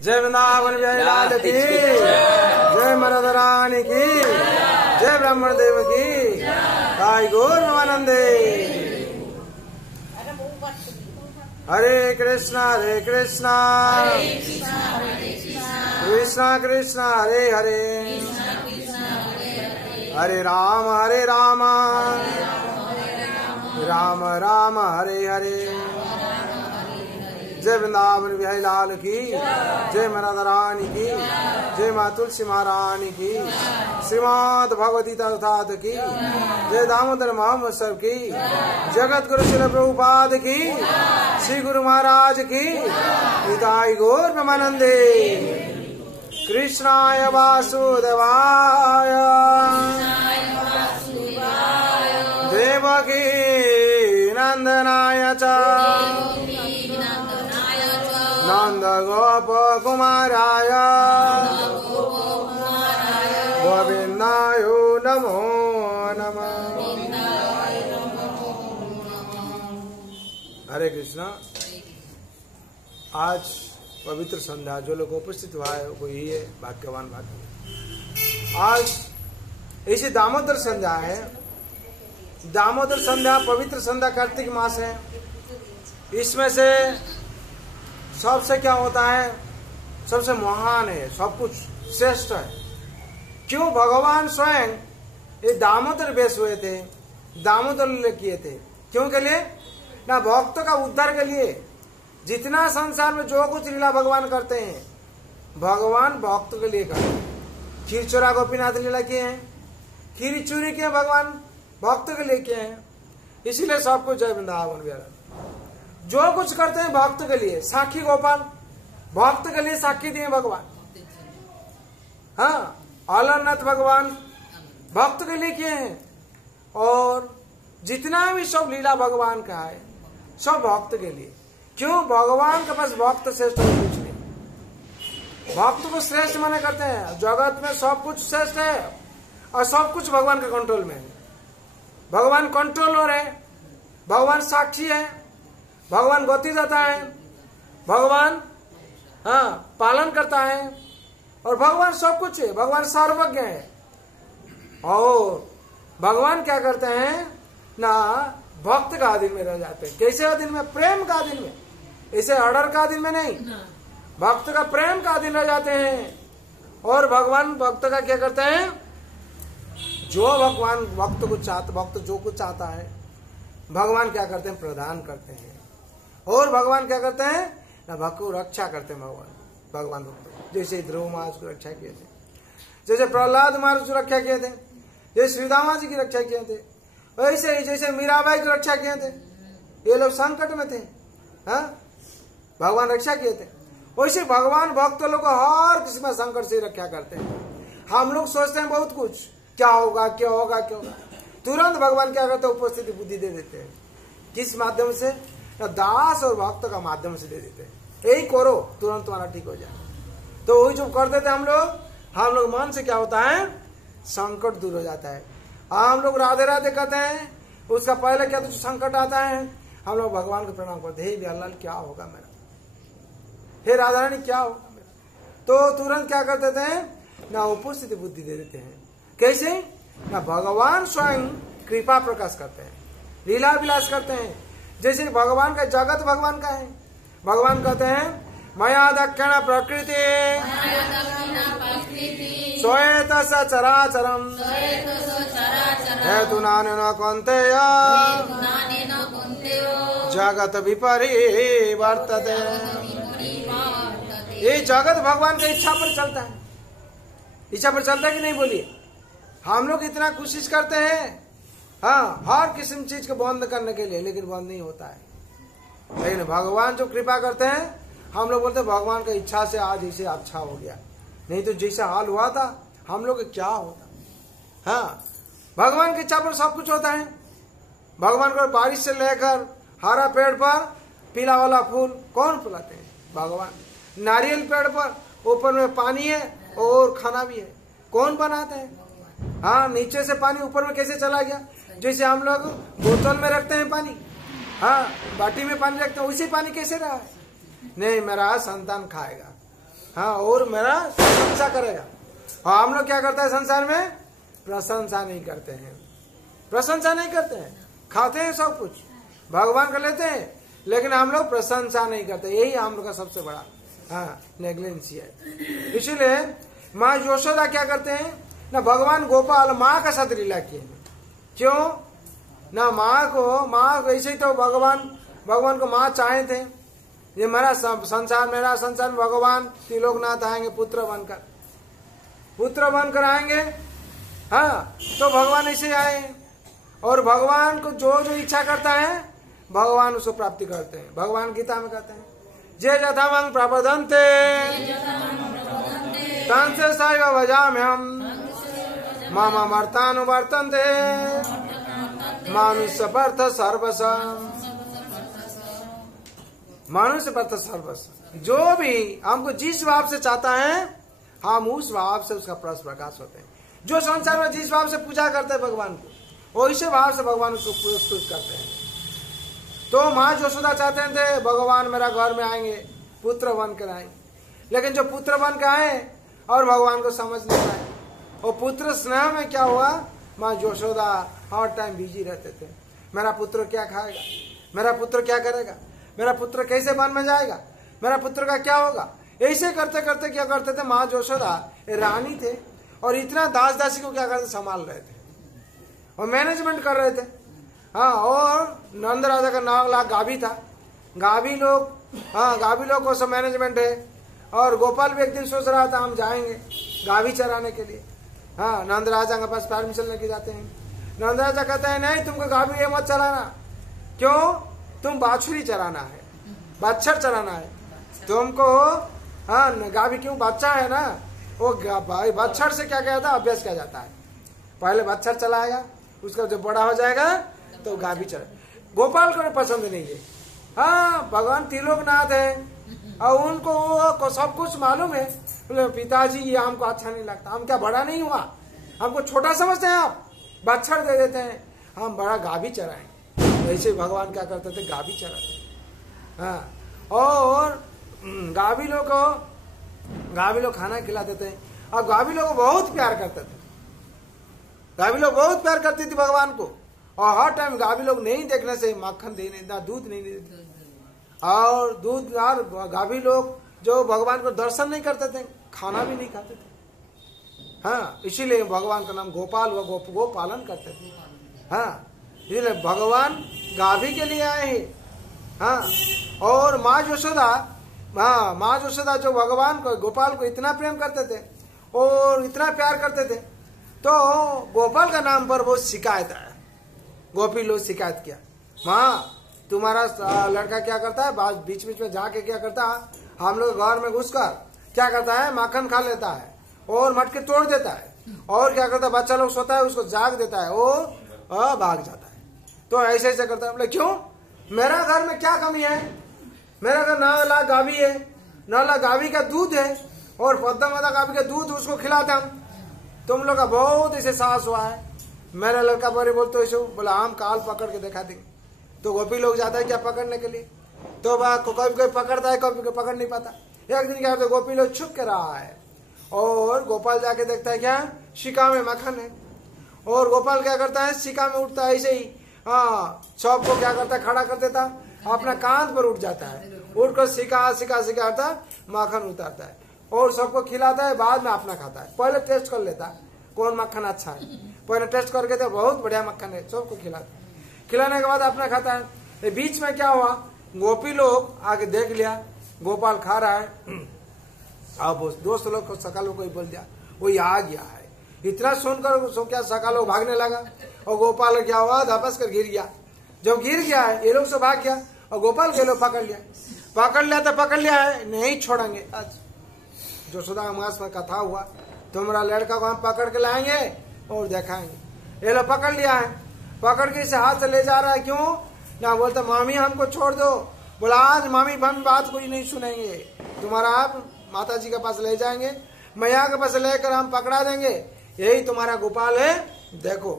जय वृंदावन जय लाल की, जय मराधा रानी की, जय ब्राह्मण देव की, जय गौर नवानंदे। हरे कृष्णा कृष्णा कृष्णा हरे हरे, हरे राम राम राम हरे हरे। जय वृंदावन बिहारी लाल की, जय मराधा रानी की, जय माँ तुलसी महारानी की, श्रीमद् भगवती तथात की, जय दामोदर मोहम्मद सब की, जगत गुरु श्री प्रभुपाद की, श्री गुरु महाराज की, निताई गौर ब्रह्मानंदे। कृष्णाय वासुदेवाय देवकी नंदनाय च नंद गोप कुमाराय गोविंदाय नमो नमः। हरे कृष्णा। आज पवित्र संध्या जो लोग उपस्थित हुआ है वो यही है, भाग्यवान भाग्य। आज इसी दामोदर संध्या है। दामोदर संध्या पवित्र संध्या कार्तिक मास है। इसमें से सबसे क्या होता है, सबसे महान है, सब कुछ श्रेष्ठ है। क्यों? भगवान स्वयं ये दामोदर वेश हुए थे, दामोदर लीला किए थे। क्यों के लिए? ना भक्तों का उद्धार के लिए। जितना संसार में जो कुछ लीला भगवान करते हैं, भगवान भक्त के लिए करते हैं। खीरचोरा गोपीनाथ लीला किए हैं, खीरी चूरी किए भगवान भक्त के लिए किए हैं। इसीलिए सबको जय वृंदावन बिहारी। जो कुछ करते हैं भक्त के लिए। साखी गोपाल भक्त के लिए साखी दिए भगवान। हाँ, अलरनाथ भगवान भक्त के लिए किए हैं। और जितना भी सब लीला भगवान का है सब भक्त के लिए। क्यों? भगवान के पास भक्त श्रेष्ठ कुछ नहीं। भक्त को श्रेष्ठ माने करते हैं। जगत में सब कुछ श्रेष्ठ है और सब कुछ भगवान के कंट्रोल में है। भगवान कंट्रोलर है, भगवान साक्षी है, भगवान गति देता है, भगवान पालन करता है और भगवान सब कुछ है। भगवान सर्वज्ञ है। और भगवान क्या करते हैं ना, भक्त का अधीन में रह जाते हैं। कैसे अधीन में? प्रेम का अधीन में। इसे ऑर्डर का अधीन में नहीं, भक्त का प्रेम का अधीन रह जाते हैं। और भगवान भक्त का क्या करते हैं? जो भगवान भक्त को चाहता, भक्त जो कुछ चाहता है भगवान क्या करते हैं? प्रदान करते हैं। और भगवान क्या करते हैं ना, भक्त को रक्षा करते हैं। भगवान भक्त जैसे ध्रुव महाराज की रक्षा किए थे, जैसे प्रहलाद महाराज की रक्षा किए थे, जैसे श्रीदामा जी की रक्षा किए थे, वैसे ही जैसे मीराबाई की रक्षा किए थे। ये लोग संकट में थे, हाँ, भगवान रक्षा किए थे। वैसे भगवान भक्त लोग को हर किसी में संकट से रक्षा करते हैं। हम लोग सोचते हैं बहुत कुछ, क्या होगा क्या होगा क्या होगा, तुरंत भगवान क्या करते हैं? उपस्थिति बुद्धि दे देते हैं। किस माध्यम से? दास और भक्त का माध्यम से दे देते हैं। यही करो, तुरंत तुम्हारा ठीक हो जाए। तो वही जो कर देते हैं हम लोग मन से क्या होता है? संकट दूर हो जाता है। हम लोग राधे राधे कहते हैं, उसका पहले क्या तो संकट आता है, हम लोग भगवान को प्रणाम करते हैं, हे बिहारीलाल क्या होगा मेरा, हे राधा रानी क्या होगा मेरा। तो तुरंत क्या कर देते हैं ना, उपस्थिति बुद्धि दे देते हैं। कैसे? ना भगवान स्वयं कृपा प्रकाश करते हैं, लीला विलास करते हैं। जैसे भगवान का जगत भगवान का है। भगवान कहते हैं मया दक्षिण प्रकृति श्वेत सचराचरम हेतु नानेन कौन्तेय जगत विपरिवर्तते। ये जगत भगवान की इच्छा पर चलता है। इच्छा पर चलता है कि नहीं? बोलिए। हम लोग इतना कोशिश करते हैं, हाँ, हर किस्म चीज को बंद करने के लिए, लेकिन बंद नहीं होता है। लेकिन भगवान जो कृपा करते हैं, हम लोग बोलते हैं भगवान की इच्छा से आज इसे अच्छा हो गया, नहीं तो जैसा हाल हुआ था हम लोग क्या होता। हाँ, भगवान की इच्छा पर सब कुछ होता है। भगवान को बारिश से लेकर हरा पेड़ पर पीला वाला फूल कौन फुलाते हैं? भगवान। नारियल पेड़ पर ऊपर में पानी है और खाना भी है, कौन बनाते हैं? हाँ, नीचे से पानी ऊपर में कैसे चला गया? जैसे हम लोग बोतल में रखते हैं पानी, हाँ, बाटी में पानी रखते हैं, उसी पानी कैसे रहा है? नहीं, मेरा संतान खाएगा, हाँ, और मेरा प्रशंसा करेगा। और हम लोग क्या करते हैं संसार में? प्रशंसा नहीं करते हैं, प्रशंसा नहीं करते हैं, खाते हैं सब कुछ, भगवान का लेते हैं, लेकिन हम लोग प्रशंसा नहीं करते। यही हम लोग का सबसे बड़ा नेग्लिजेंसी है। इसीलिए माँ यशोदा क्या करते हैं ना, भगवान गोपाल माँ का साथ लीला किए। क्यों ना? माँ को ऐसे ही तो भगवान को माँ चाहे थे, ये मेरा संसार में भगवान त्रिलोकनाथ आएंगे पुत्र बनकर आएंगे। हाँ, तो भगवान ऐसे आए, और भगवान को जो इच्छा करता है भगवान उसको प्राप्ति करते हैं। भगवान गीता में कहते हैं, जे यथावं प्रपदन्ते तंसे सैव भजाम्यहम् मामर्तानुवर्तन्ते मनुष्य पार्थ सर्वस्व। जो भी हमको जिस भाव से चाहता है हम उस भाव से उसका प्रकाश होते हैं। जो संसार में जिस भाव से पूजा करते हैं भगवान को, वैसे भाव से भगवान उसको पुरस्कृत करते हैं। तो माँ यशोदा चाहते थे भगवान मेरा घर में आएंगे, पुत्र बन कर आएंगे, लेकिन जो पुत्र बन कर आए और भगवान को समझ नहीं पाए, और पुत्र स्नेह में क्या हुआ, माँ यशोदा हर टाइम बिजी रहते थे। मेरा पुत्र क्या खाएगा, मेरा पुत्र क्या करेगा, मेरा पुत्र कैसे वन में जाएगा, मेरा पुत्र का क्या होगा। ऐसे करते करते क्या करते थे, माँ यशोदा रानी थे और इतना दास दासी को क्या करते, संभाल रहे थे और मैनेजमेंट कर रहे थे। हाँ, और नंद राजा का 9 लाख गाभी था, गाभी लोग को सब मैनेजमेंट है। और गोपाल भी एक दिन सोच रहा था हम जाएंगे गाभी चराने के लिए। हाँ, नंद राजा के पास परमिशन लेके जाते हैं। नंद राजा कहते हैं नहीं, तुमको गाभी ये मत चराना। क्यों? तुम बाछुरी चराना है, बच्छर चराना है तुमको। हाँ, गाभी क्यों? बच्चा है ना, वो बच्छर से क्या कहता है, अभ्यास किया जाता है। पहले बच्छर चलाएगा, उसका जब बड़ा हो जाएगा तो गाभी चला। गोपाल को पसंद नहीं है। हाँ, भगवान त्रिलोकनाथ है और उनको सब कुछ मालूम है। बोले पिताजी ये हमको अच्छा नहीं लगता, हम क्या बड़ा नहीं हुआ, हमको छोटा समझते हैं आप, बच्छर दे देते हैं, हम बड़ा गाभी चराएं। ऐसे भगवान क्या करते थे, गाभी चराते। हाँ, और गाभी लोग खाना खिलाते थे और गाभी लोग बहुत प्यार करते थे। गाभी लोग बहुत प्यार करती थी भगवान को, और हर टाइम गाभी लोग नहीं देखने से मक्खन देने ना दूध नहीं देते, और दूध यार गाभी लोग जो भगवान को दर्शन नहीं करते थे, खाना भी नहीं खाते थे। हाँ, इसीलिए भगवान का नाम गोपाल व गो पालन करते थे। हाँ, इसलिए भगवान गाभी के लिए आए हैं। हाँ, और माँ यशोदा जो भगवान को गोपाल को इतना प्रेम करते थे और इतना प्यार करते थे, तो गोपाल का नाम पर वो शिकायत आया। गोपी लोग शिकायत किया, माँ तुम्हारा लड़का क्या करता है, बीच में जाके क्या करता है, हम लोग घर में घुसकर क्या करता है, माखन खा लेता है और मटके तोड़ देता है, और क्या करता है, बच्चा लोग सोता है उसको जाग देता है और भाग जाता है। तो ऐसे करता है। बोले क्यों, मेरा घर में क्या कमी है, मेरा घर 9 लाख गाभी है, 9 लाख गाभी का दूध है और पद्मा गाभी का दूध उसको खिलाते हम। तुम लोग का बहुत ऐसे साहस हुआ है। मेरा लड़का बड़े बोलते ऐसे, बोला हम काल पकड़ के दिखा देंगे। तो गोपी लोग जाता है क्या पकड़ने के लिए, तो कोई पकड़ता है, कोई पकड़ नहीं पाता। एक दिन क्या होता है, गोपी लोग छुप के रहा है और गोपाल जाके देखता है क्या, शिका में मक्खन है, और गोपाल क्या करता है, शिका में उठता है ऐसे ही। हाँ, सबको क्या करता है, खड़ा कर देता, अपना कांध पर उठ जाता है, उठकर सिका मक्खन उतारता है और सबको खिलाता है, बाद में अपना खाता है। पहले टेस्ट कर लेता कौन मक्खन अच्छा है, पहले टेस्ट करके तो बहुत बढ़िया मक्खन है, सबको खिलाता है। खिलाने के बाद अपना खाता है। बीच में क्या हुआ, गोपी लोग आगे देख लिया गोपाल खा रहा है, अब दोस्त लोग को सकालों को ही बोल दिया वो आ गया है। इतना सुनकर क्या सकालों भागने लगा और गोपाल क्या हुआ, धपस कर गिर गया। जब गिर गया है ये लोग से भाग गया और गोपाल के लोग पकड़ लिया तो पकड़ लिया है, नहीं छोड़ेंगे। आज यशोदा मास में कथा हुआ, तुम्हारा लड़का को हम पकड़ के लाएंगे और दिखाएंगे। ये लोग पकड़ लिया है, पकड़ के इसे हाथ से ले जा रहा है। क्यों ना, बोलता मामी हमको छोड़ दो। बोला आज मामी हम बात कोई नहीं सुनेंगे, तुम्हारा आप माता जी के पास ले जाएंगे, मैया के पास लेकर हम पकड़ा देंगे, यही तुम्हारा गोपाल है, देखो।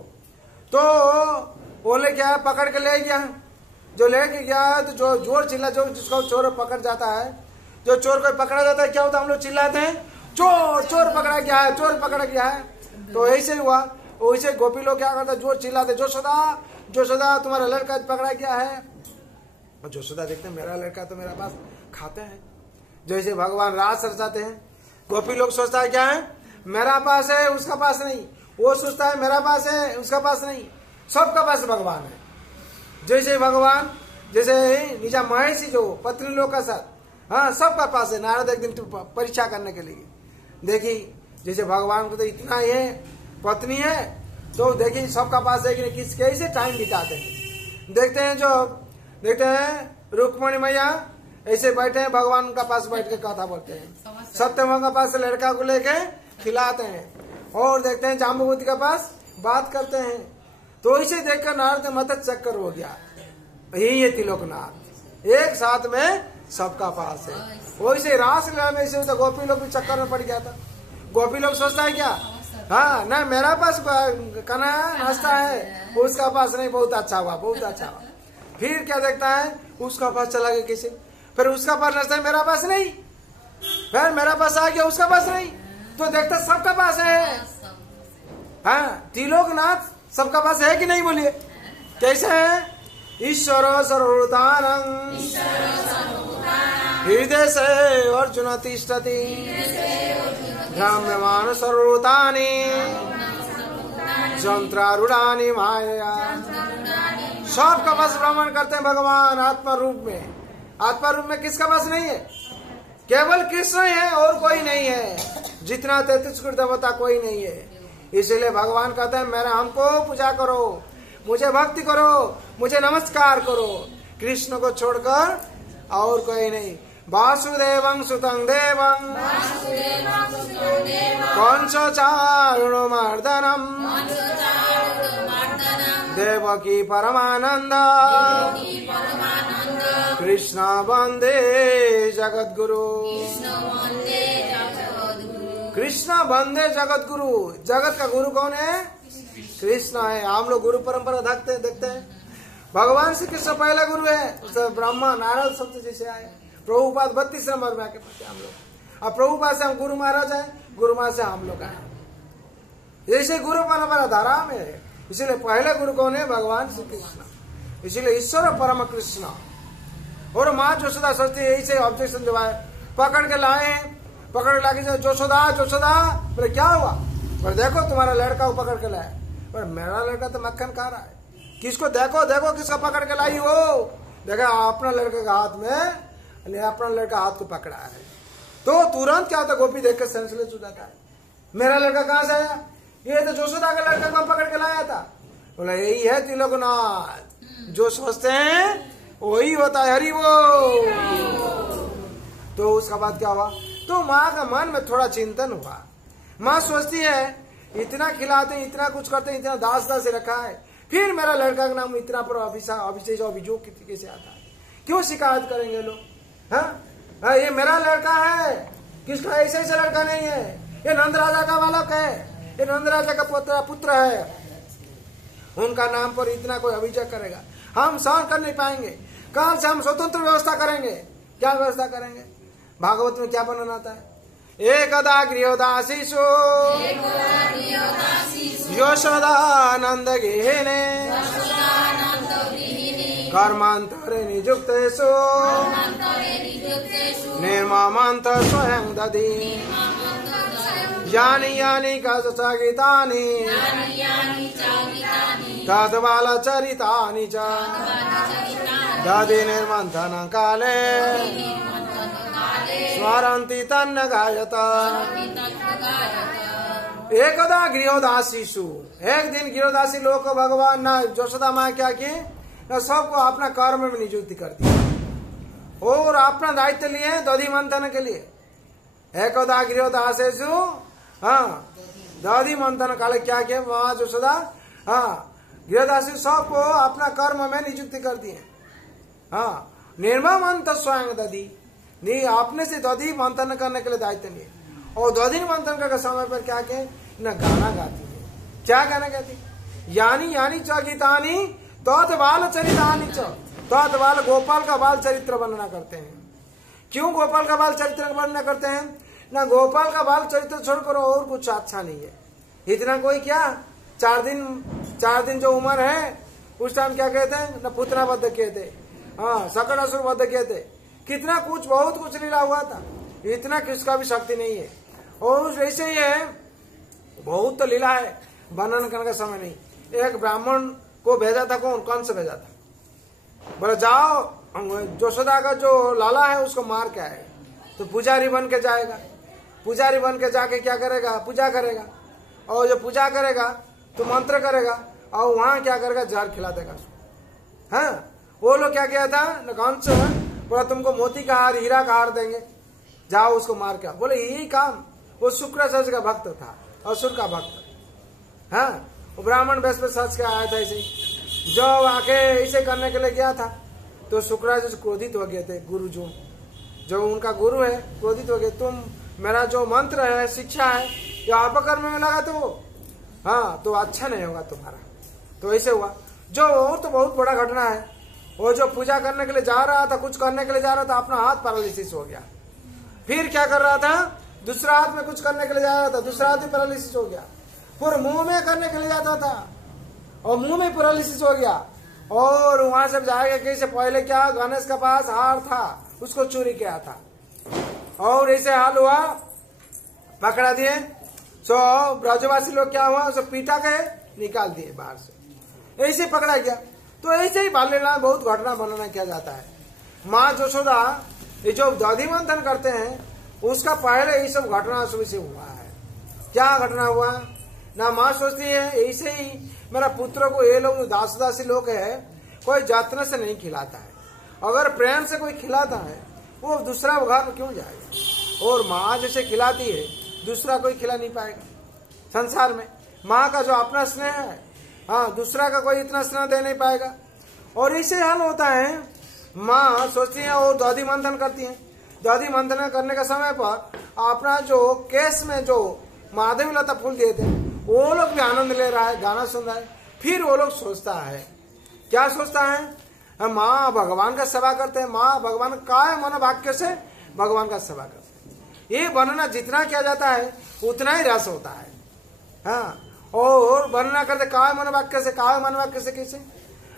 तो बोले क्या, पकड़ के ले गया। जो लेके गया तो जो जोर चिल्ला, जो जिसको चोर पकड़ जाता है जो चोर को पकड़ा जाता है क्या होता है, हम लोग चिल्लाते हैं चोर चोर पकड़ा गया है, चोर पकड़ा गया है। तो ऐसे हुआ, वैसे गोपी लोग क्या करते, जोर चिल्लाते, जोशोदा जोशोदा तुम्हारा लड़का पकड़ा गया है। और जोशोदा देखते हैं मेरा लड़का तो मेरा पास खाते हैं। जैसे भगवान रास रचाते हैं, गोपी लोग सोचता है क्या है, मेरा पास है उसका पास नहीं, वो सोचता है मेरा पास है उसका पास नहीं, सबका पास भगवान है। जैसे भगवान, जैसे निजा महेश जो पत्नी लोग का साथ, हाँ सबका पास है। नारद एक दिन परीक्षा करने के लिए देखी, जैसे भगवान को तो इतना ही है, पत्नी है, तो देखिए सबका पास है कि नहीं, किस कैसे टाइम बिताते हैं। देखते हैं रुक्मणी मैया ऐसे बैठे हैं, भगवान उनका पास बैठ के कथा बोलते हैं। सत्यमा का पास लड़का को लेके खिलाते हैं, और देखते हैं जाम्बुवती के पास बात करते हैं। तो इसे देखकर नारद मत चक्कर हो गया, यही है त्रिलोकनाथ, एक साथ में सबका पास है। वैसे रास लीला में ऐसे तो गोपी लोग भी चक्कर में पड़ गया था। गोपी लोग सोचता है क्या, हाँ ना मेरा पास कना नाश्ता है, उसका पास नहीं, बहुत अच्छा हुआ बहुत अच्छा हुआ। फिर क्या देखता है, उसका पास चला गया किसी, फिर उसका पास नाश्ता है, मेरा पास नहीं, फिर मेरा पास आ गया उसका पास नहीं, तो देखता सबका पास है। हाँ त्रिलोकनाथ सबका पास है कि नहीं, बोलिए कैसे है। ईश्वर सर्वभूतानां हृदय से अर्जुन तिष्ठति, भ्राम्यमाण सर्वभूतानि यंत्रारूढ़ानि मायया। सबका पास भ्रमण करते हैं भगवान आत्मा रूप में। आत्मा रूप में किसका पास नहीं है, केवल कृष्ण है और कोई नहीं है। जितना 33 कोटि देवता कोई नहीं है। इसलिए भगवान कहते हैं मेरा हमको पूजा करो, मुझे भक्ति करो, मुझे नमस्कार करो, कृष्ण को छोड़कर और कोई नहीं। वासुदेवं सुतं देवं कंसचारुणमर्दनम देवकी परमानंद कृष्ण वंदे जगद्गुरु। कृष्ण वंदे जगद्गुरु। जगत का गुरु कौन है, कृष्ण है। हम लोग गुरु परंपरा देखते हैं, भगवान श्री कृष्ण पहला गुरु है, ब्रह्मा नारद सबसे जैसे आए। प्रभुपाद 32 नंबर में आके पढ़ते हम लोग। अब प्रभुपाद से हम गुरु महाराज है, गुरु महाराज से हम लोग आए। जैसे गुरु परंपरा धारा में है, इसीलिए पहले गुरु कौन है, भगवान श्री कृष्ण। इसीलिए ईश्वर परम कृष्ण। और माँ जोशोदा सोचती है, ऐसे ऑब्जेक्शन जो है पकड़ के लाए, पकड़ के लाके जोशोदा जोशोदा, बोले क्या हुआ, पर देखो तुम्हारा लड़का को पकड़ के लाया, पर मेरा लड़का तो मक्खन खा रहा है। किसको देखो देखो किसको पकड़ के लाई हो, देखा अपना लड़के का हाथ में, अपना लड़का हाथ को पकड़ा है। तो तुरंत क्या होता, गोपी देखकर सेंसलेस हो जाता है, मेरा लड़का कहां से आया, ये तो जोशोदा का लड़का को पकड़ के लाया था। बोला यही है त्रिलोकनाथ, जो सोचते हैं वही होता है, हरि वो। तो उसका बाद क्या हुआ, तो माँ का मन में थोड़ा चिंतन हुआ। माँ सोचती है इतना खिलाते हैं, इतना कुछ करते हैं, इतना दास दास रखा है, फिर मेरा लड़का का नाम इतना पर अभियोग कैसे आता है, क्यों शिकायत करेंगे लोग। हाँ ये मेरा लड़का है, किसका ऐसे ऐसे लड़का नहीं है, ये नंद राजा का बालक है, ये नंद राजा का पुत्र है, उनका नाम पर इतना कोई अभियोग करेगा, हम सहन कर नहीं पाएंगे। कल से हम स्वतंत्र व्यवस्था करेंगे। क्या व्यवस्था करेंगे, भागवत में क्या वर्णन आता है, एकदा गृहदासीषु यशोदानंद गृहिणे कर्मांतरे निजुक्तेषु निर्ममन्त स्वयं दधी यानि यानि गीतानि तद्बालचरितानि च दधि निर्मन्थन काले स्वरन्ति तन्न गायत। एकदा गृहदासीषु, एक दिन गृहदासी लोग को भगवान ना जोशोदा माँ क्या की, न सबको अपना कर्म में नियुक्ति कर दिया और अपना दायित्व लिए दधि मंथन के लिए। एकदा गृहदासीषु, हाँ दधि मंथन काले क्या किया वहां जोशोदा, हाँ गृहदासी सबको अपना कर्म में नियुक्ति कर दिए। हाँ निर्ममंत स्वयं दधि, नहीं अपने से दधि मंथन करने के लिए दायित्व लिए, और दधि मंथन करने समय पर क्या के न गाना गाती है। क्या गाना गाती, यानी यानी च गीतानी तत् बाल चरितानी च, तत् बाल गोपाल का बाल चरित्र वर्णना करते हैं। क्यों गोपाल का बाल चरित्र का वर्णन करते हैं? ना गोपाल का बाल चरित्र छोड़कर और कुछ अच्छा नहीं है। इतना कोई क्या 4 दिन जो उम्र है उस टाइम क्या कहते हैं? न पुतना बद्ध किए थे, हाँ सकड़ असुर बद्ध किए थे, कितना कुछ बहुत कुछ लीला हुआ था। इतना किसका भी शक्ति नहीं है। और वैसे ही है, बहुत तो लीला है, वर्णन करने का समय नहीं। एक ब्राह्मण को भेजा था, कौन? कंस भेजा था, बोला जाओ यशोदा का जो लाला है उसको मार के आए। तो पुजारी बन के जाएगा, पुजारी बन के जाके क्या करेगा? पूजा करेगा, और जो पूजा करेगा तो मंत्र करेगा, और वहां क्या करेगा? जहर खिला देगा उसको। हाँ, वो लोग क्या किया था? कंस बोला तुमको मोती का हार, हीरा का हार देंगे, जाओ उसको मार के। बोले यही काम। वो शुक्राचार्य का भक्त था, असुर का भक्त। हाँ, वो ब्राह्मण वेश में सच के आया था ऐसे, जो आके ऐसे करने के लिए गया था तो शुक्राचार्य क्रोधित हो गए थे। गुरु जो उनका गुरु है क्रोधित हो गए, तुम मेरा जो मंत्र है, शिक्षा है, ये अपकर्म में लगा तो हाँ तो अच्छा नहीं होगा तुम्हारा। तो ऐसे हुआ। जो और तो बहुत बड़ा घटना है, वो जो पूजा करने के लिए जा रहा था, कुछ करने के लिए जा रहा था, अपना हाथ पैरालिसिस हो गया। फिर क्या कर रहा था? दूसरा हाथ में कुछ करने के लिए जा रहा था, दूसरा हाथ में पैरालिसिस हो गया। फिर मुंह में करने के लिए जाता था और मुंह में पैरालिसिस हो गया। और वहां से जाएगा कैसे? पहले क्या, गणेश के पास हार था, उसको चोरी किया था, और ऐसे हाल हुआ, पकड़ा दिए। सो ब्रजवासी लोग क्या हुआ? उसे पीटा के निकाल दिए बाहर से, ऐसे पकड़ा गया। तो ऐसे ही बाल लीला में बहुत घटना वर्णन किया जाता है। माँ यशोदा ये जो दधि मंथन करते हैं उसका पहले ये सब घटना शुरू से हुआ है। क्या घटना हुआ ना? माँ सोचती है ऐसे ही मेरा पुत्र को ये लोग दासदासी लोग है, कोई जत्न से नहीं खिलाता है, अगर प्रेम से कोई खिलाता है वो दूसरा घर में क्यों जाएगा? और माँ जैसे खिलाती है दूसरा कोई खिला नहीं पाएगा संसार में। माँ का जो अपना स्नेह है, हाँ, दूसरा का कोई इतना स्नेह दे नहीं पाएगा। और इसे हाल होता है, माँ सोचती है और दधि मंथन करती है। दधि मंथन करने के समय पर अपना जो केस में जो माधवी लता फूल दिए थे वो लोग भी आनंद ले रहा है, गाना सुन रहा है। फिर वो लोग सोचता है, क्या सोचता है? माँ भगवान का सेवा करते हैं, माँ भगवान काय मनोवाक्य से भगवान का सेवा करते हैं। ये वर्णना जितना किया जाता है उतना ही रस होता है। हाँ, और वर्णना करते काय मनोवाक्य से, काय मनोवाक्य से कैसे?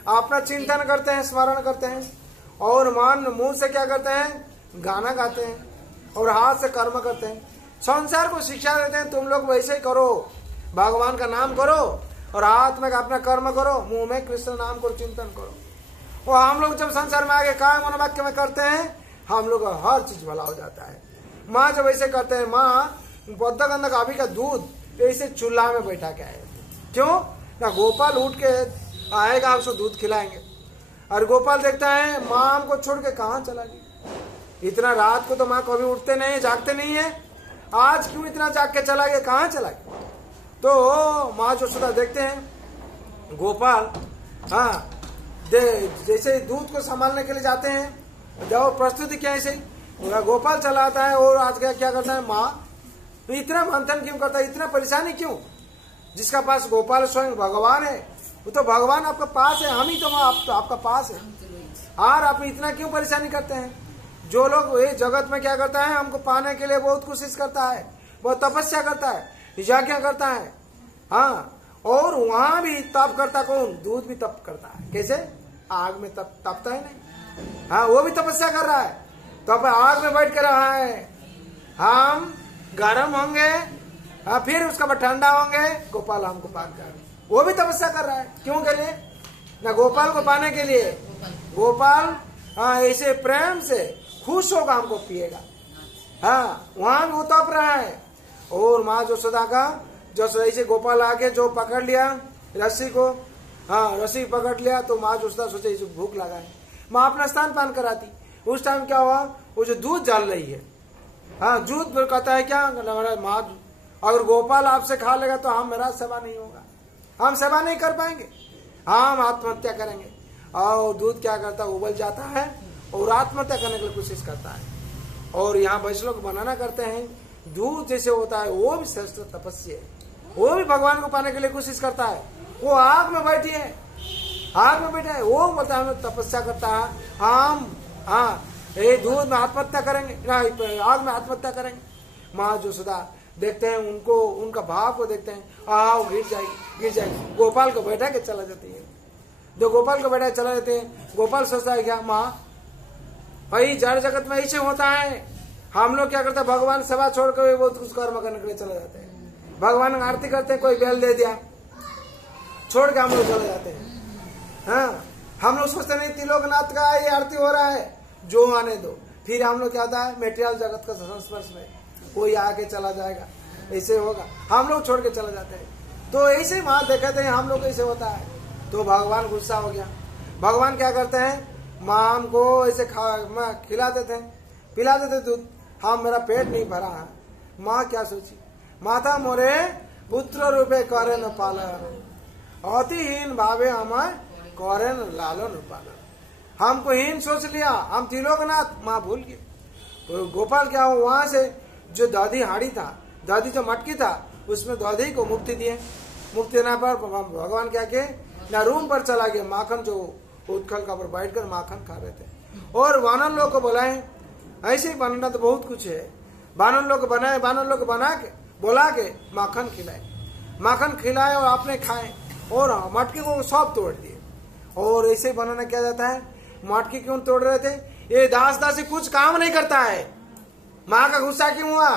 अपना चिंतन करते हैं, स्मरण करते हैं, और मन मुंह से क्या करते हैं? गाना गाते हैं, और हाथ से कर्म करते हैं। संसार को शिक्षा देते हैं, तुम लोग वैसे ही करो, भगवान का नाम करो और हाथ में अपना कर्म करो, मुंह में कृष्ण नाम को चिंतन करो। और हम लोग जब संसार में आगे काय मनोवाक्य में करते हैं, हम लोग हर चीज भला हो जाता है। माँ जब ऐसे करते हैं, माँ बद्ध गंधक अभी का दूध ऐसे चूल्हा में बैठा के आए। क्यों ना? गोपाल उठ के आएगा, उसको दूध खिलाएंगे। और गोपाल देखता है माँ हमको छोड़ के कहाँ चला गई। इतना रात को तो माँ कभी उठते नहीं, जागते नहीं है, आज क्यों इतना जाग के चला गया, कहाँ चला गया? तो माँ यशोदा देखते हैं गोपाल, हाँ, जैसे दूध को संभालने के लिए जाते हैं, जब प्रस्तुति क्या ऐसे गोपाल चला आता है। और आज क्या करता है? माँ इतना मंथन क्यों करता है, इतना परेशानी क्यों? जिसका पास गोपाल स्वयं भगवान है, वो तो भगवान आपका पास है, हम ही तो आपका पास है, और आप इतना क्यों परेशानी करते हैं? जो लोग ये जगत में क्या करता है, हमको पाने के लिए बहुत कोशिश करता है, बहुत तपस्या करता है, यज्ञ करता है, हाँ, और वहां भी तप करता कौन? दूध भी तप करता है। कैसे? आग में तपता है नहीं, हाँ, वो भी तपस्या कर रहा है, तब आग में बैठ के रहा है। हम गर्म होंगे, हाँ, फिर उसका बाद ठंडा होंगे, गोपाल हमको पान कर, वो भी तपस्या कर रहा है। क्यों के लिए? ना गोपाल को पाने के लिए। गोपाल हाँ ऐसे प्रेम से खुश होगा, हमको पिएगा, हाँ, वहां भी वो तप रहा है। और माँ यशोदा का जो ऐसे गोपाल आके जो पकड़ लिया रस्सी को, हाँ, रस्सी पकड़ लिया, तो माँ यशोदा सोचे इसे भूख लगा है, माँ अपना स्तन पान कराती। उस टाइम क्या हुआ? वो जो दूध जल रही है, हाँ, दूध कहता है क्या? माँ अगर गोपाल आपसे खा लेगा तो हम मेरा सेवा नहीं होगा, हम सेवा नहीं कर पाएंगे, हम आत्महत्या करेंगे। और दूध क्या करता है? उबल जाता है और आत्महत्या करने के लिए कोशिश करता है। और यहाँ वैष्णव बनाना करते हैं, दूध जैसे होता है वो भी श्रेष्ठ तपस्या है, वो भी भगवान को पाने के लिए कोशिश करता है। वो आग में बैठी है, आग में बैठा है, वो बोलता है हमें तपस्या करता है, हम हाँ ये दूध में आत्महत्या करेंगे ना, आग में आत्महत्या करेंगे। माँ यशोदा देखते हैं उनको, उनका भाव को देखते हैं, वो गिर जाएगी। गोपाल को बैठा के चला जाती है। जो गोपाल को बैठा चला जाते हैं, गोपाल सोचता है क्या माँ भाई जड़ जगत में ऐसे होता है। हम लोग क्या करते हैं, भगवान सेवा छोड़कर बहुत कुछ कर्म करने के लिए चले जाते हैं। भगवान आरती करते हैं, कोई बेल दे दिया, छोड़ के हम लोग चले जाते हैं। हाँ, हम लोग सोचते नहीं त्रिलोकनाथ का ये आरती हो रहा है, जो आने दो। फिर हम लोग क्या होता है, मेटेरियल जगत का संस्पर्श में कोई आके चला जाएगा, ऐसे होगा, हम लोग छोड़ के चले जाते हैं। तो ऐसे माँ देखे थे हम लोग ऐसे होता है। तो भगवान गुस्सा हो गया। भगवान क्या करते हैं, माँ को ऐसे खिलाते थे, पिलाते थे दूध। हाँ, मेरा पेट नहीं भरा है। माँ क्या सोची, माता मोरे पुत्र रूपे करे न पालन, अतिहीन भावे हमें करे न लालन पालन। हमको हीन सोच लिया, हम त्रिलोकनाथ, माँ भूल गए। तो गोपाल क्या हो, वहां से जो दादी हाड़ी था, दादी जो मटकी था, उसमें दादी को मुक्ति दिए। मुक्ति देने पर भगवान क्या किए ना, रूम पर चला गया। माखन जो उत्खल का पर बैठकर माखन खा रहे थे। और वानर लोग को बुलाए, ऐसे ही बनना तो बहुत कुछ है। वानर लोग बनाए, वानर लोग बना के बोला के माखन खिलाए, माखन खिलाए और आपने खाए और मटकी को सब तोड़ दिए। और ऐसे बनाना क्या जाता है, मटकी क्यों तोड़ रहे थे, ये दास दासी कुछ काम नहीं करता है। माँ का गुस्सा क्यों हुआ,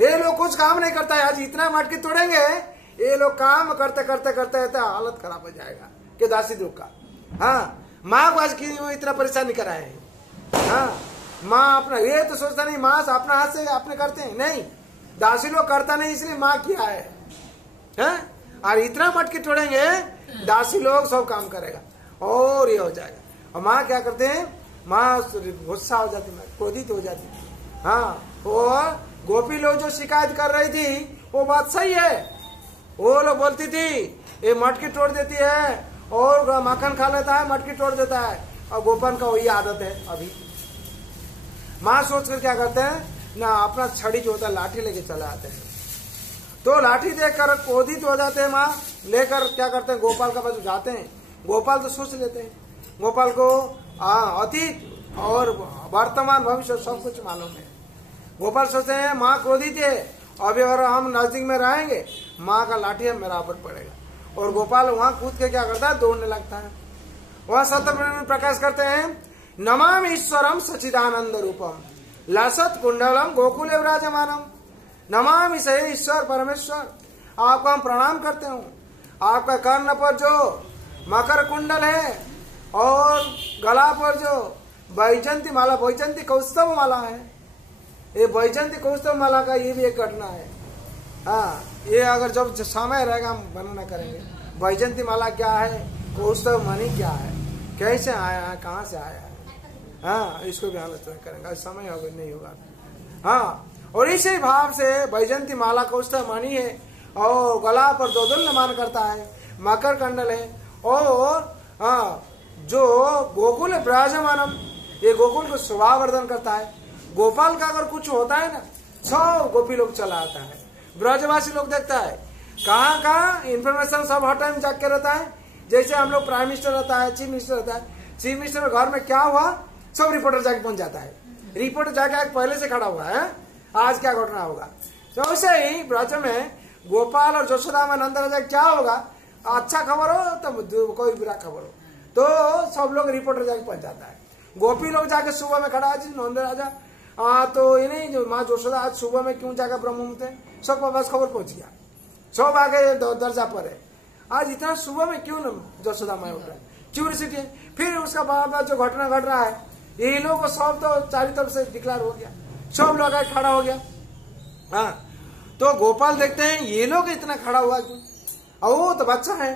ये लोग कुछ काम नहीं करता है। आज इतना मटकी तोड़ेंगे, ये लोग काम करते करते करते करते हालत खराब हो जाएगा कि दासी दुख का। हाँ, माँ को आज क्यों इतना परेशानी कराए। हाँ, माँ अपना ये तो सोचता नहीं, माँ अपना हाथ से अपने करते हैं, नहीं, दासी लोग करता नहीं, इसलिए माँ किया है। और इतना मटकी तोड़ेंगे, दासी लोग सब काम करेगा और ये हो जाएगा। और माँ क्या करते हैं, माँ गुस्सा हो जाती, क्रोधित हो जाती। हाँ, और गोपी लोग जो शिकायत कर रही थी वो बात सही है। वो लोग बोलती थी ये मटकी तोड़ देती है और माखन खा लेता है, मटकी तोड़ देता है। और गोपन का वही आदत है। अभी माँ सोचकर क्या करते हैं ना, अपना छड़ी जो होता है लाठी लेके चले आते हैं। तो लाठी देखकर क्रोधित हो जाते हैं। माँ लेकर क्या करते हैं, गोपाल का पास जाते हैं। गोपाल तो सोच लेते हैं, गोपाल को अतीत और वर्तमान भविष्य सब कुछ मालूम है। गोपाल सोचते हैं माँ क्रोधित है, अभी अगर हम नजदीक में रहेंगे माँ का लाठी मेरा ऊपर पड़ेगा। और गोपाल वहां कूद के क्या करता है, दौड़ने लगता है। वह सत्य प्रकाश करते हैं, नमाम ईश्वरम सचिदानंद रूपम लसत कुंडलम गोकुले विराजमानम। नमामि से ईश्वर परमेश्वर, आपको हम प्रणाम करते हूँ। आपका कर्ण पर जो मकर कुंडल है और गला पर जो वैजंती माला, वैजंती कौस्तव माला है, ये वैजंती कौस्तव माला का ये भी एक घटना है। हाँ, ये अगर जब समय रहेगा हम वर्णना करेंगे। वैजंती माला क्या है, कौस्तव मणि क्या है, कैसे आया है, कहाँ से आया है। हाँ, इसको भी आलोचना करेंगे, समय होगा नहीं होगा। हाँ, और इसी भाव से वैजंती माला कौस्तव मणि है और गला पर दोदुल्य मान करता है, मकर कंडल है। और हाँ, जो गोकुल विराजमानम, ये गोकुल को शोभावर्धन करता है। गोपाल का अगर कुछ होता है ना, सब गोपी लोग चला आता है, ब्रजवासी लोग देखता है। कहाँ कहाँ इन्फॉर्मेशन सब हर टाइम जाग के रहता है। जैसे हम लोग प्राइम मिनिस्टर रहता है, चीफ मिनिस्टर रहता है, चीफ मिनिस्टर घर में क्या हुआ सब रिपोर्टर जाके पहुंच जाता है। रिपोर्टर जाके पहले से खड़ा हुआ है, आज क्या घटना होगा। तो वैसे ही ब्रज में गोपाल और यशोदा में नंद राजा क्या होगा, अच्छा खबर हो तो कोई बुरा खबर हो तो सब लोग रिपोर्टर जाके पहुंच जाता है। गोपी लोग जाके सुबह में खड़ा है, नंद राजा तो ये नहीं जो माँ यशोदा आज सुबह में क्यों जाकर ब्रह्म मुहूर्त है, सबको बस खबर पहुंच गया, सब आगे दर्जा पर है। आज इतना सुबह में क्यों यशोदा माँ उठ रहा है, क्यूरियोसिटी है। फिर उसका बाद जो घटना घट रहा है, ये लोगों को सब तो चारों तरफ से डिक्लेयर हो गया, सब लोग आगे खड़ा हो गया। हाँ, तो गोपाल देखते हैं ये लोग इतना खड़ा हुआ क्यों, और वो तो बच्चा है,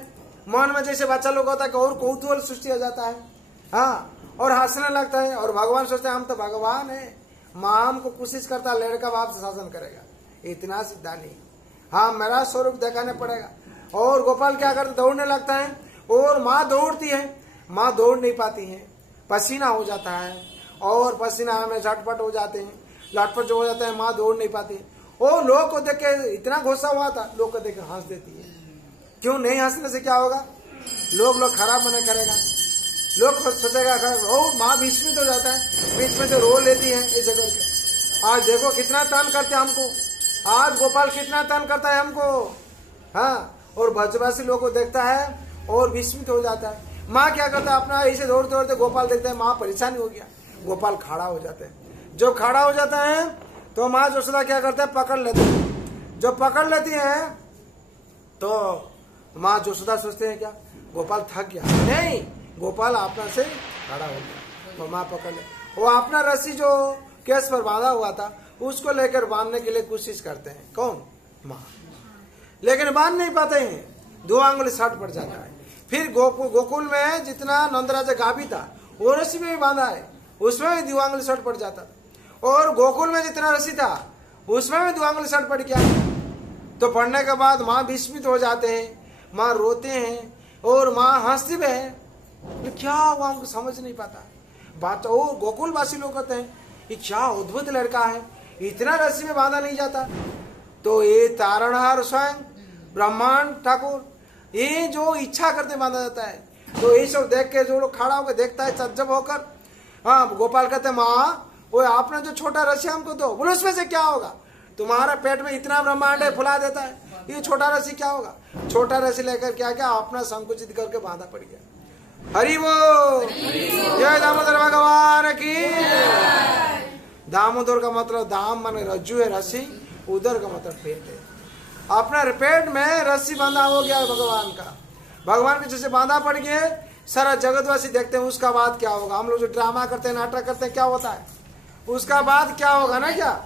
मन में जैसे बच्चा लोग होता है कि और कौतूहल सृष्टि हो जाता है। हाँ, और हंसने लगता है। और भगवान सोचते हैं हम तो भगवान है, माँ हमको कोशिश करता लड़का बाप से शासन करेगा, इतना सीधा नहीं, हाँ मेरा स्वरूप दिखाने पड़ेगा। और गोपाल क्या करते, दौड़ने लगता है और माँ दौड़ती है, माँ दौड़ नहीं पाती है, पसीना हो जाता है और पसीना में झटपट हो जाते हैं, लटपट जो हो जाता है, माँ दौड़ नहीं पाती है। और लोग को देख के इतना गुस्सा हुआ था, लोग को देख के हंस देती है। क्यों नहीं हंसने से क्या होगा, लोग खराब मने करेगा। लोग सोचेगा ओ माँ विस्मित हो जाता है, बीच में से रो लेती है ऐसे करके। आज देखो कितना तंग करते हमको, आज गोपाल कितना तंग करता है हमको। हाँ, और ब्रजवासी लोगों को देखता है और विस्मित हो जाता है। माँ क्या करता है, अपना ऐसे दौड़ते दौड़ते गोपाल देखते हैं, माँ परेशानी हो गया, गोपाल खड़ा हो जाते हैं। जो खड़ा हो जाता है तो माँ यशोदा क्या करता है, पकड़ लेते हैं। जो पकड़ लेती है तो माँ यशोदा सोचते हैं क्या गोपाल थक गया, नहीं, गोपाल अपना से खड़ा हो गया। तो माँ पकड़ ले, वो अपना रस्सी जो केस पर बांधा हुआ था उसको लेकर बांधने के लिए कोशिश करते हैं। कौन? माँ। लेकिन बांध नहीं पाते हैं, 2 आंगुल शर्ट पड़ जाता है। फिर गोकुल में जितना नंदराजा गाभी था वो रस्सी में भी बांधा है, उसमें भी 2 आंगुल शर्ट पड़ जाता। और गोकुल में जितना रस्सी था उसमें भी 2 आंगुल शर्ट पड़ गया। तो पढ़ने के बाद माँ विस्मित हो जाते हैं, माँ रोते हैं और माँ हंसती भी है। क्या हुआ हमको समझ नहीं पाता। बात वो गोकुलवासी लोग कहते हैं ये क्या अद्भुत लड़का है, इतना रस्सी में बांधा नहीं जाता। तो ये तारणहार स्वयं ब्रह्मांड ठाकुर ये जो इच्छा करते बांधा जाता है। तो ये सब देख के जो लोग खड़ा होकर देखता है तज्जब होकर, हाँ, गोपाल कहते हैं माँ वो आपने जो छोटा रस्सी हमको दो। बोलो उसमें से क्या होगा, तुम्हारा पेट में इतना ब्रह्मांड है, फुला देता है, ये छोटा रस्सी क्या होगा। छोटा रस्सी लेकर क्या क्या अपना संकुचित करके बांधा पड़ गया। हरि वो जय दामोदर भगवान की। दामोदर का मतलब दाम माने रज्जू है, रस्सी, उदर का मतलब पेट है। अपना पेट में रस्सी बांधा हो गया भगवान का, भगवान के जैसे बांधा पड़ गया। सारा जगतवासी देखते हैं उसका बाद क्या होगा। हम लोग जो ड्रामा करते हैं, नाटक करते हैं, क्या होता है उसका बाद क्या होगा ना, क्या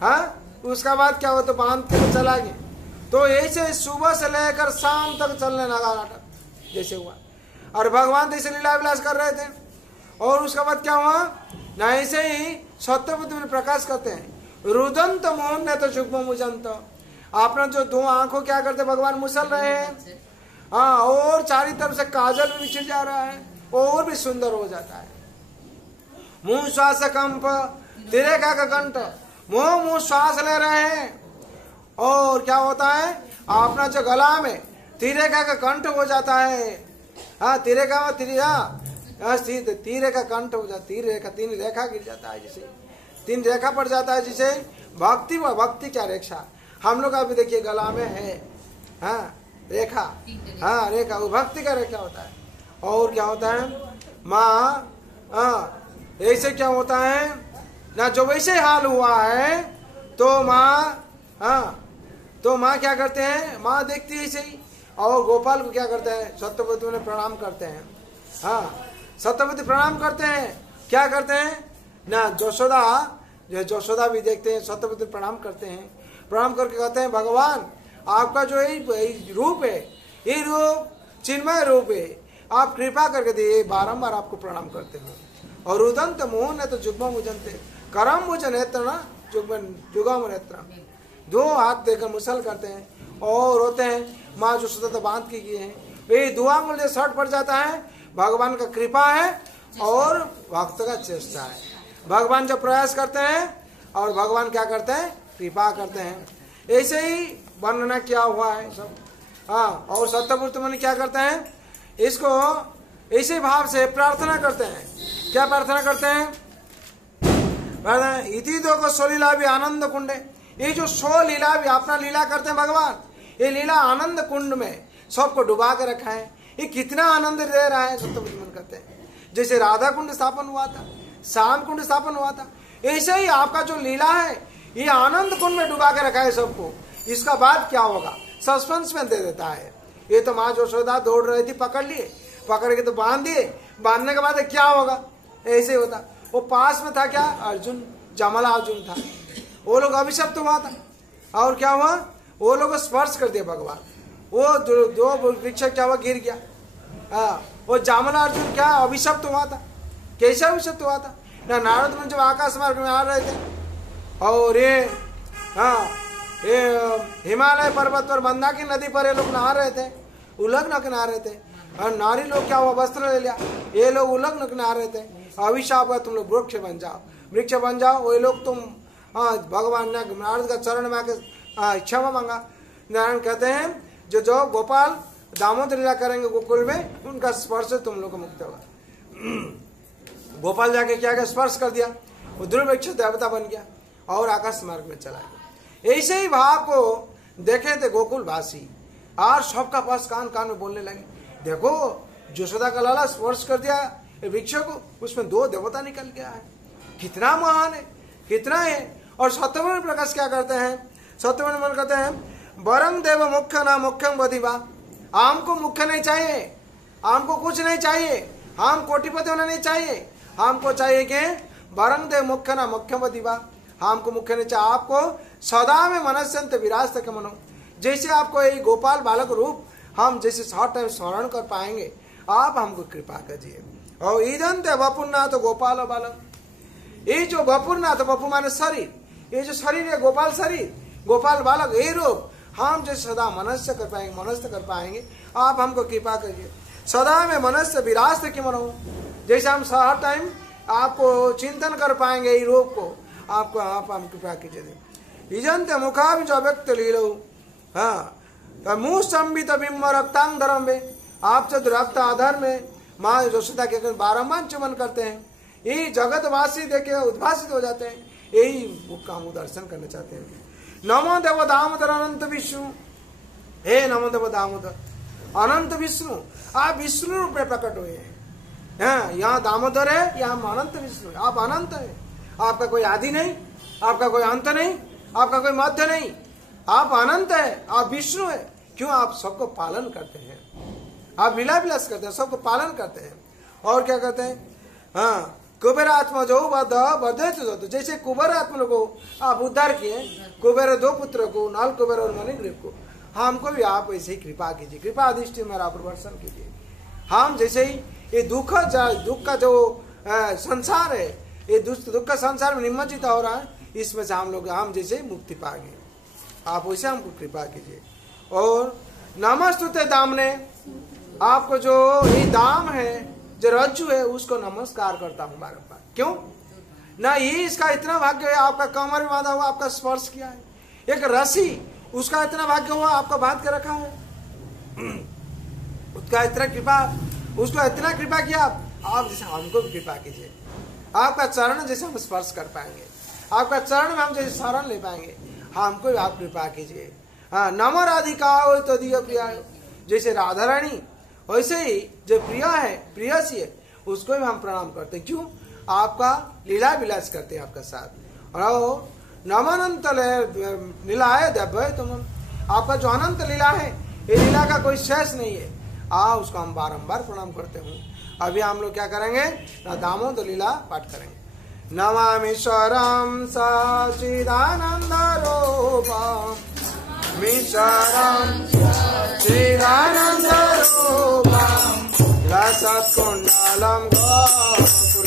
हाँ उसका बाद क्या होता, तो बांध के चला गया। तो ऐसे सुबह से लेकर शाम तक चलने लगा नाटक जैसे हुआ। और भगवान जैसे लीला विलास कर रहे थे। और उसका बाद क्या हुआ ना, ऐसे ही सत्यवती में प्रकाश करते हैं। रुदंत मोहन ने तो जुग्म मुजंत, अपना जो 2 आंखों क्या करते भगवान मुसल रहे हैं। हाँ, और चारी तरफ से काजल भी बिछड़ जा रहा है और भी सुंदर हो जाता है। मुंह श्वास कंप तिरे का कंठ, मुंह श्वास ले रहे हैं। और क्या होता है अपना जो गला में तिरे का कंठ हो जाता है। हाँ, तिरे का तीरे का कंठ हो जाता, 3 रेखा गिर जाता है, जिसे 3 रेखा पड़ जाता है, जिसे भक्ति व भक्ति क्या रेखा हम लोग अभी देखिए गला में है। हाँ रेखा, हाँ रेखा वो भक्ति का रेखा होता है। और क्या होता है माँ, हाँ ऐसे क्या होता है ना, जो वैसे हाल हुआ है तो माँ, हाँ तो माँ क्या करते हैं, माँ देखती है ऐसे ही। और गोपाल को क्या करते हैं, सत्यवती ने प्रणाम करते हैं। हाँ सत्यवती प्रणाम करते हैं, क्या करते हैं ना, यशोदा भी देखते हैं, सत्यवती प्रणाम करते हैं। प्रणाम करके कहते हैं भगवान आपका जो ये रूप है, ये रूप चिन्मय रूप है, आप कृपा करके दिए। बारंबार आपको प्रणाम करते हैं। और उदंत मोहन है तो जुग्म मुजंते, करम मुझ नेत्र ना जुगम नेत्र, 2 हाथ देकर मुसल करते हैं और रोते हैं। माँ जो सतत बांध की गई है, ये 2 आंगुल जो शर्ट पड़ जाता है, भगवान का कृपा है और भक्त का चेष्टा है। भगवान जब प्रयास करते हैं और भगवान क्या करते हैं, कृपा करते हैं। ऐसे ही वर्णना किया हुआ है सब। हाँ, और सत्यव्रत मुनि क्या करते हैं, इसको इसी भाव से प्रार्थना करते हैं। क्या प्रार्थना करते हैं, इति दो को सोलीला भी आनंद कुंड, ये जो 100 लीला भी अपना लीला करते हैं भगवान, ये लीला आनंद कुंड में सबको डुबा के रखा है। ये कितना आनंद दे रहा है, सत्यव्रत मुनि कहते हैं। जैसे राधा कुंड स्थापन हुआ था, श्याम कुंड स्थापन हुआ था, ऐसे ही आपका जो लीला है ये आनंद कुंड में डुबा के रखा है सबको। इसका बाद क्या होगा सस्पेंस में दे देता है। ये तो माँ यशोदा दौड़ रही थी, पकड़ लिए, पकड़ के तो बांध दिए, बांधने के बाद क्या होगा, ऐसे होता। वो पास में था क्या, अर्जुन, जमला अर्जुन था, वो लोग अभिशप्त हुआ था। और क्या हुआ, वो लोग स्पर्श कर दिया भगवान, वो दो वृक्ष क्या हुआ, गिर गया। हाँ, वो जामला अर्जुन क्या अभिशप्त हुआ था, कैसे अभिशप्त हुआ था ना, नारद मुनि जब आकाश मार्ग में आ रहे थे और ये, हाँ ये हिमालय पर्वत पर मंदाकिनी नदी पर ये लोग नहा रहे थे, उलग्न के नहा रहे थे। और नारी लोग क्या हुआ, वस्त्र ले लिया, ये लोग उलग्न के नहा रहे थे। अभिशाप है तुम लोग वृक्ष बन जाओ, वृक्ष बन जाओ। वो लोग तुम, हाँ भगवान ने नारद का चरण में आके क्षमा मांगा। नारायण कहते हैं जो गोपाल दामोदर लीला करेंगे गोकुल में, उनका स्पर्श तुम लोग को मुक्त होगा। गोपाल जाके क्या क्या स्पर्श कर दिया, वो दुर्भिक्ष देवता बन गया और आकाश मार्ग में चला गया। ऐसे ही भाव को देखे थे गोकुलवासी और सबका पास कान कान में बोलने लगे, देखो यशोदा का लाला स्पर्श कर दिया वृक्ष को, उसमें 2 देवता निकल गया है, कितना महान है, कितना है। और सत्यवान प्रकाश क्या करते हैं, सत्यवान मन कहते हैं वरंग देव मुख्य ना मुख्यम बधिवा, हमको मुख्य नहीं चाहिए, हमको कुछ नहीं चाहिए, हम कोटिपति होना नहीं चाहिए, हमको चाहिए कि वरंग देव मुख्य ना मुख्यम बधिवा, हमको मुख्य नहीं चाहिए, आपको सदा में मनस्यंत विराजत के मनो, जैसे आपको ये गोपाल बालक रूप हम जैसे शॉर्ट टाइम स्मरण कर पाएंगे, आप हमको कृपा कीजिए। और ईदंत वपुर्नाथ गोपाल बालक, ये जो वपुर्नाथ, वपु माने शरीर, ये जो शरीर है गोपाल शरीर, गोपाल बालक, ये रूप हम जैसे सदा मनस्य कर पाएंगे, मनस्य कर पाएंगे, आप हमको कृपा करिए। सदा में मनस्य विराजत के मनो, जैसे हम हर टाइम आपको चिंतन कर पाएंगे, ये रूप को आपको आप हम कृपा कीजिए। इजंत मुखा भी जो व्यक्त लीलो, हाँ मुंह संबित बिंब रक्तांग धर्म में, आप जो रक्त आधार में माँ यशोदा के बारम्बार चुमन करते हैं, यही जगतवासी देखे उद्भासित हो जाते हैं, यही मुख का हम दर्शन करना चाहते हैं। नमो देव दामोदर अनंत विष्णु, हे नमो देव दामोदर अनंत विष्णु, आप विष्णु रूप में प्रकट हुए हैं। यहाँ दामोदर है, यहाँ अनंत विष्णु है, आप अनंत है, आपका कोई आदि नहीं, आपका कोई अंत नहीं, आपका कोई मध्य नहीं, आप अनंत है, आप विष्णु है। क्यों? आप सबको पालन करते हैं, आप लीला विलास करते हैं, सबको पालन करते हैं। और क्या करते हैं, हाँ कुबेर आत्मा जो बधे तो जैसे कुबेर आत्मा को आप उद्धार किए, कुबेर 2 पुत्र को, नाल कुबेर और मणिग्रीव को, हमको भी आप ऐसे ही कृपा कीजिए, कृपा दृष्टि मेरा प्रवर्तन कीजिए। हम जैसे ही ये दुख का जो संसार है, ये दुख का संसार में निमज्जित हो रहा है, इसमें से हम जैसे मुक्ति पाएंगे, आप वैसे हमको कृपा कीजिए। और नमस्तुते दामने, आपको जो ये दाम है, जो रज्जु है, उसको नमस्कार करता हूँ बारंबार। क्यों ना, ये इसका इतना भाग्य है, आपका कमर में बांधा हुआ, आपका स्पर्श किया है। एक रस्सी, उसका इतना भाग्य हुआ, आपका बांध के रखा है, उसका इतना कृपा, उसको इतना कृपा किया, आप जैसे हमको भी कृपा कीजिए। आपका चरण जैसे हम स्पर्श कर पाएंगे, आपका चरण में हम जैसे शरण ले पाएंगे, हमको भी आप कृपा कीजिए। हाँ, नम राधिका हो तो दिया प्रिया, जैसे राधा रानी वैसे ही जो प्रिया है, प्रियसी है, उसको भी हम प्रणाम करते हैं। क्यों? आपका लीला विलास करते हैं आपका साथ। और नमानंत लीलाए दभ्य तुम, आपका जो अनंत लीला है, ये लीला का कोई शेष नहीं है, उसको हम बारंबार प्रणाम करते हूँ। अभी हम लोग क्या करेंगे ना, दामोदर लीला पाठ करेंगे। नमामीश्वरम सच्चिदानंद रूपम, मीश्वरम सच्चिदानंद रूपम, लसत्कुंडलम गोकुलव्रजमानम,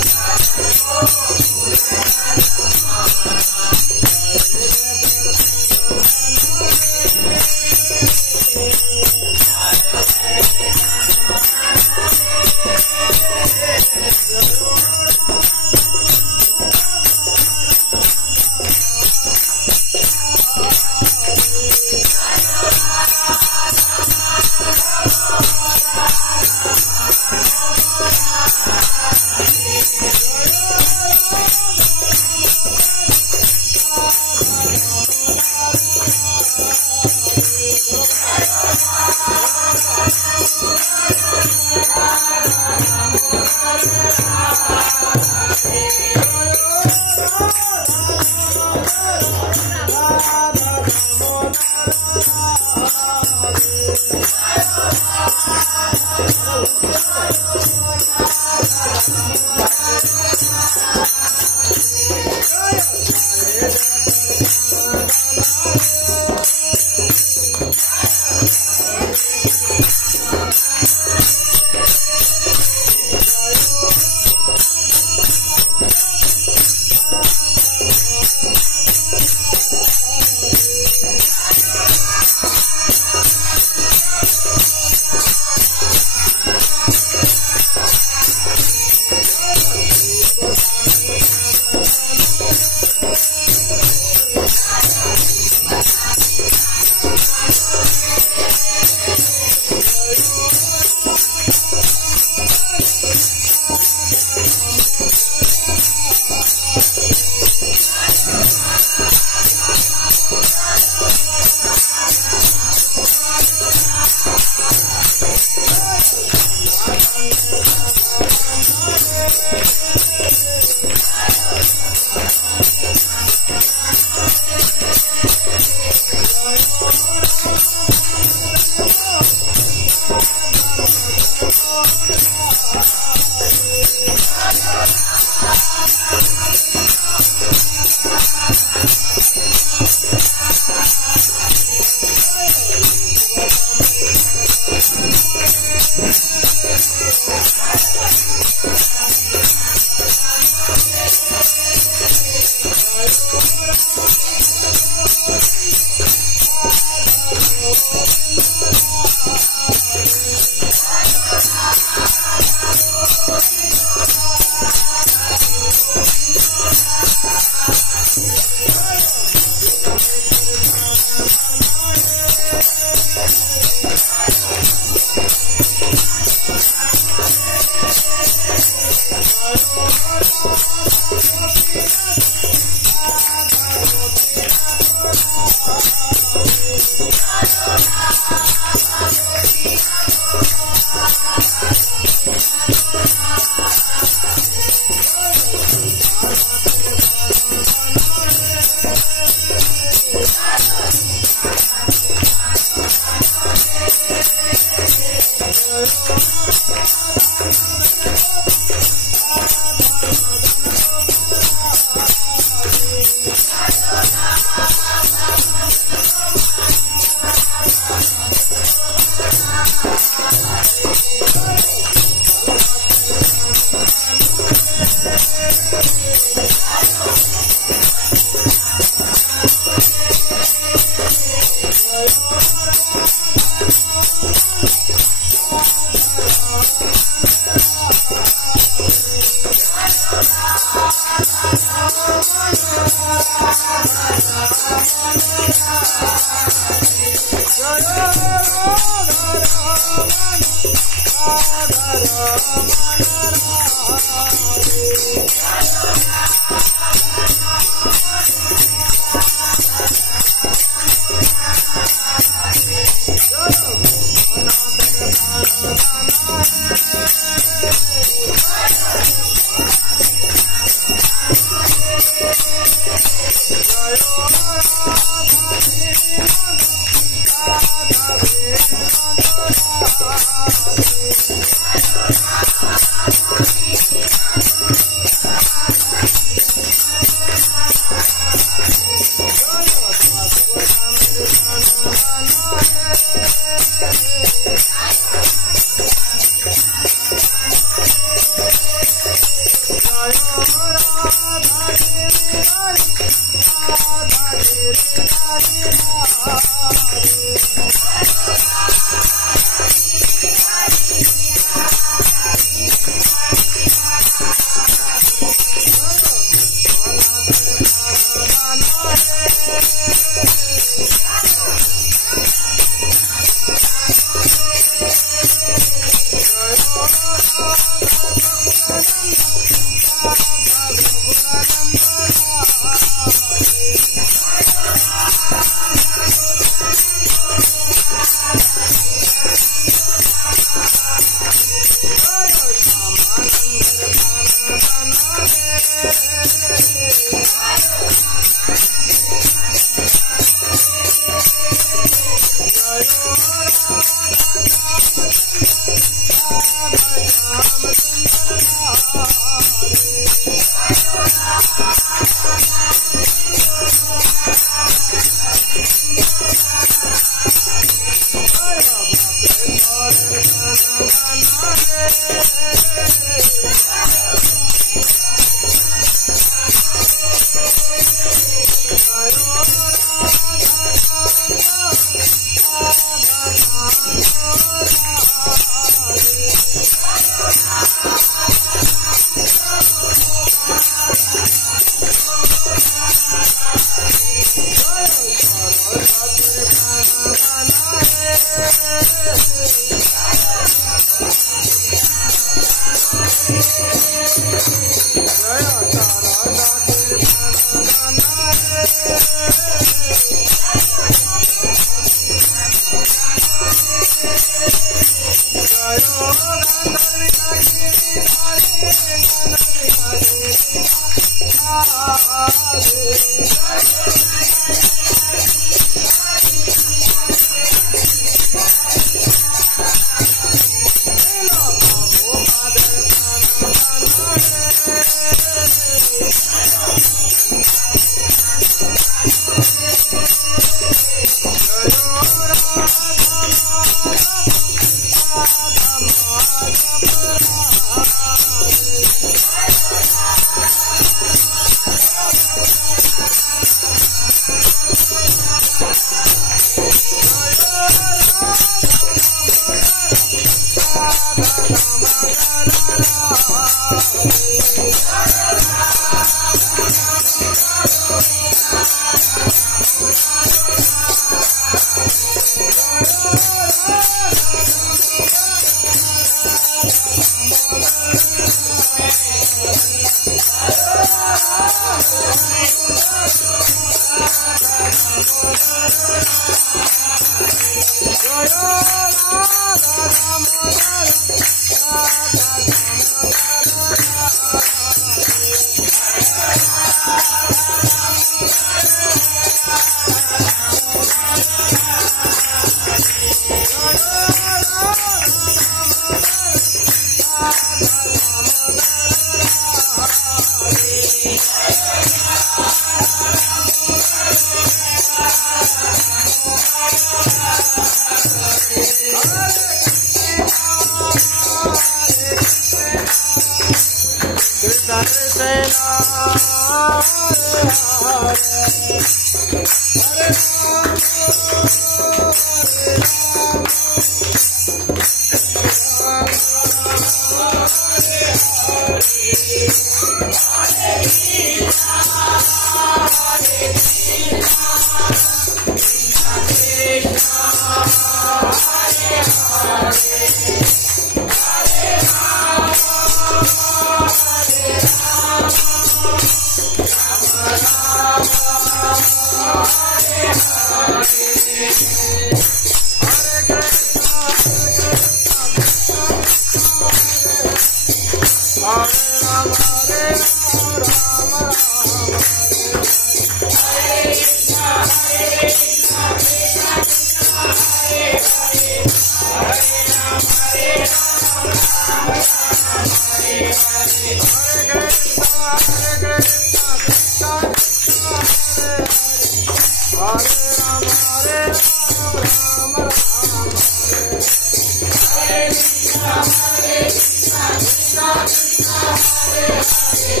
Hare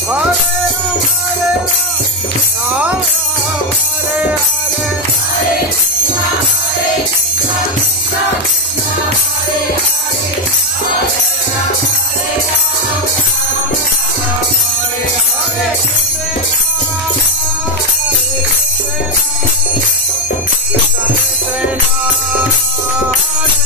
Hare Ram, Ram Ram, Hare Hare, Hare Krishna, Krishna Krishna, Hare Hare, Hare Ram, Hare Hare, Hare Krishna, Hare Ram, Ram Ram, Hare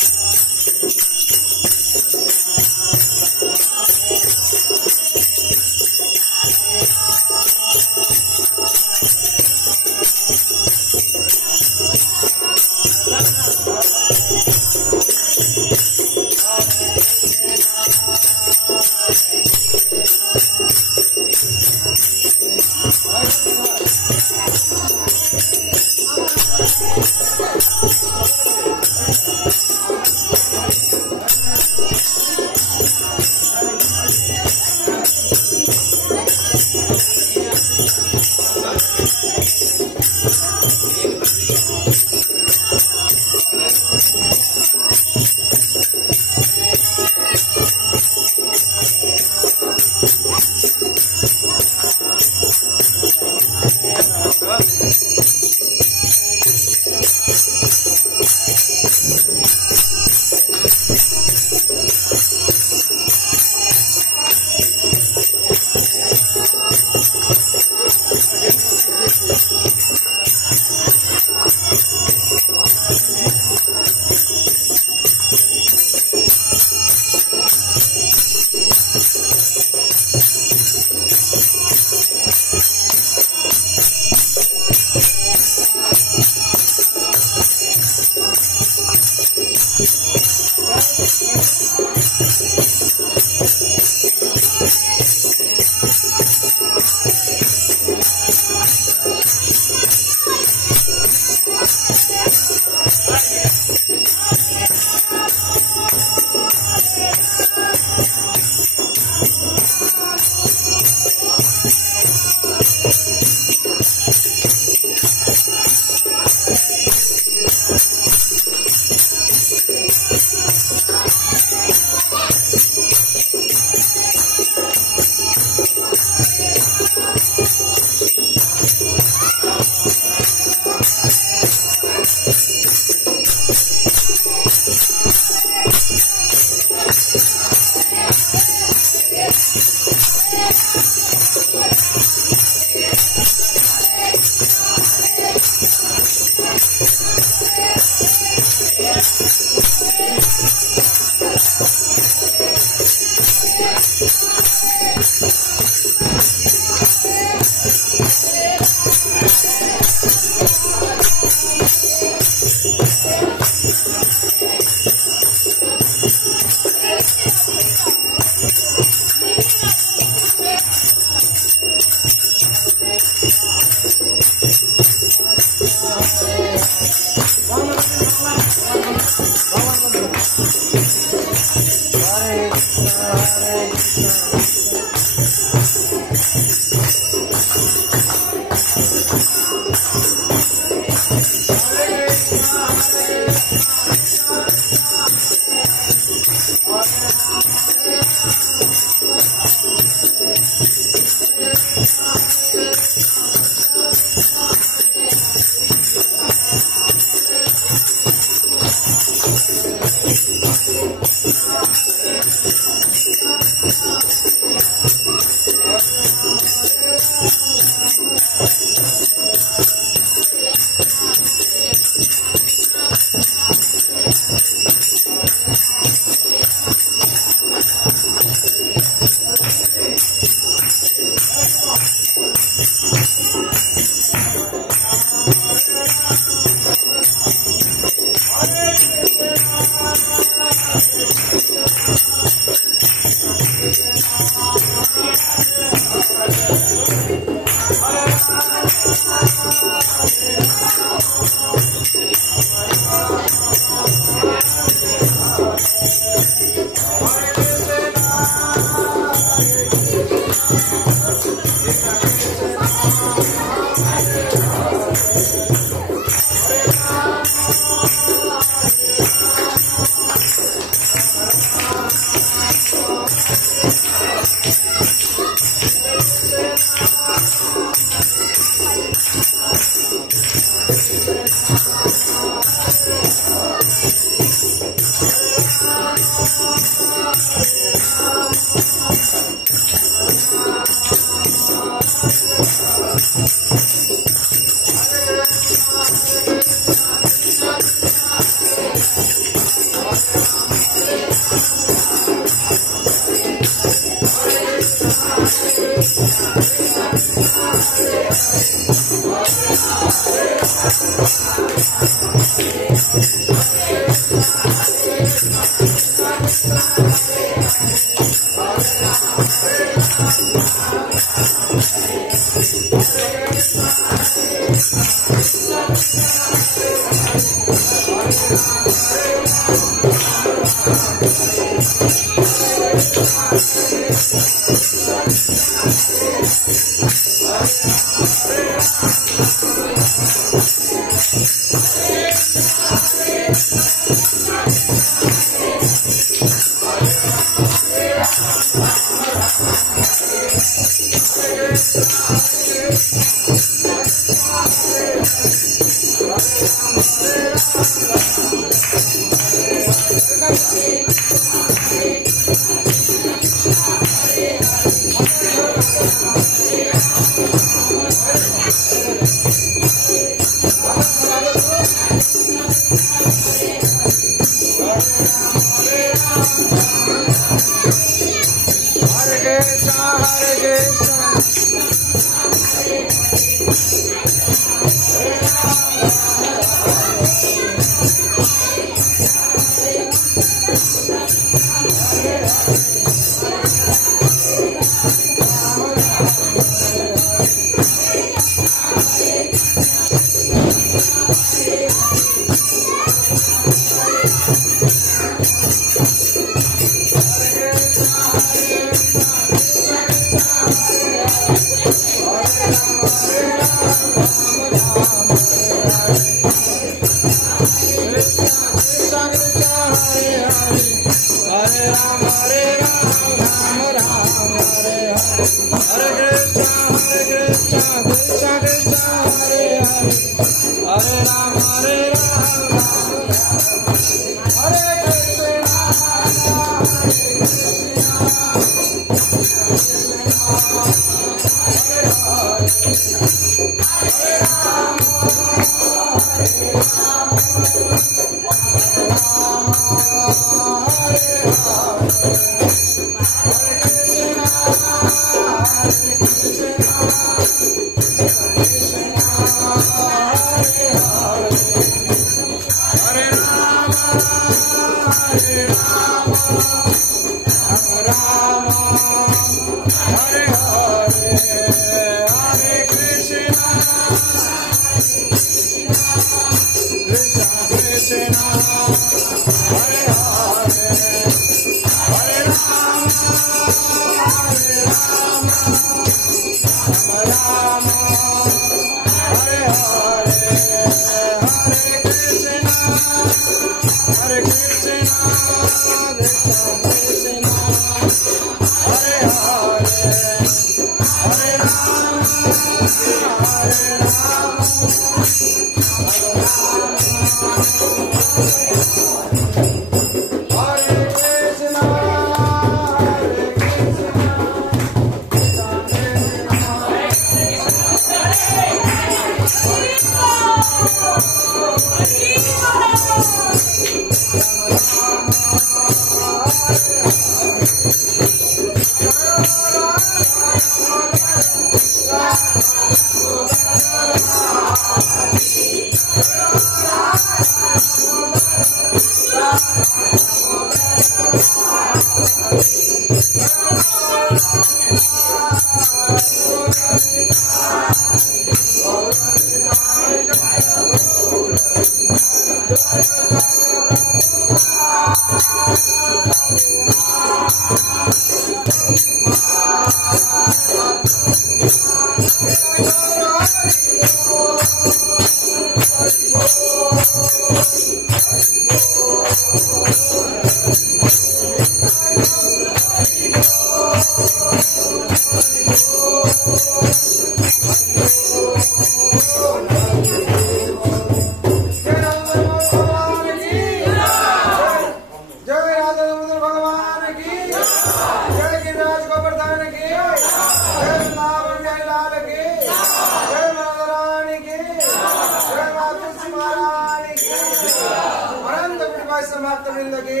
समाप्त वृंद की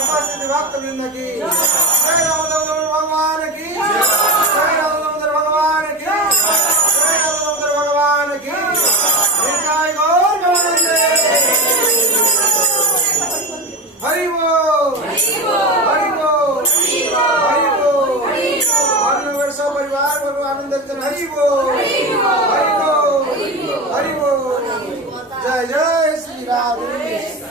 उपस्थित भक्त वृंद की जय रामदामोदर भगवान की जय रामदामोदर भगवान की जय रामदामोदर भगवान की जय गौर गोविंद हरि बोल हरि बोल हरि बोल अन्य वर्ष परिवार को आनंद हरि बोल हरि बोल हरि बोल जय जय श्री राधे।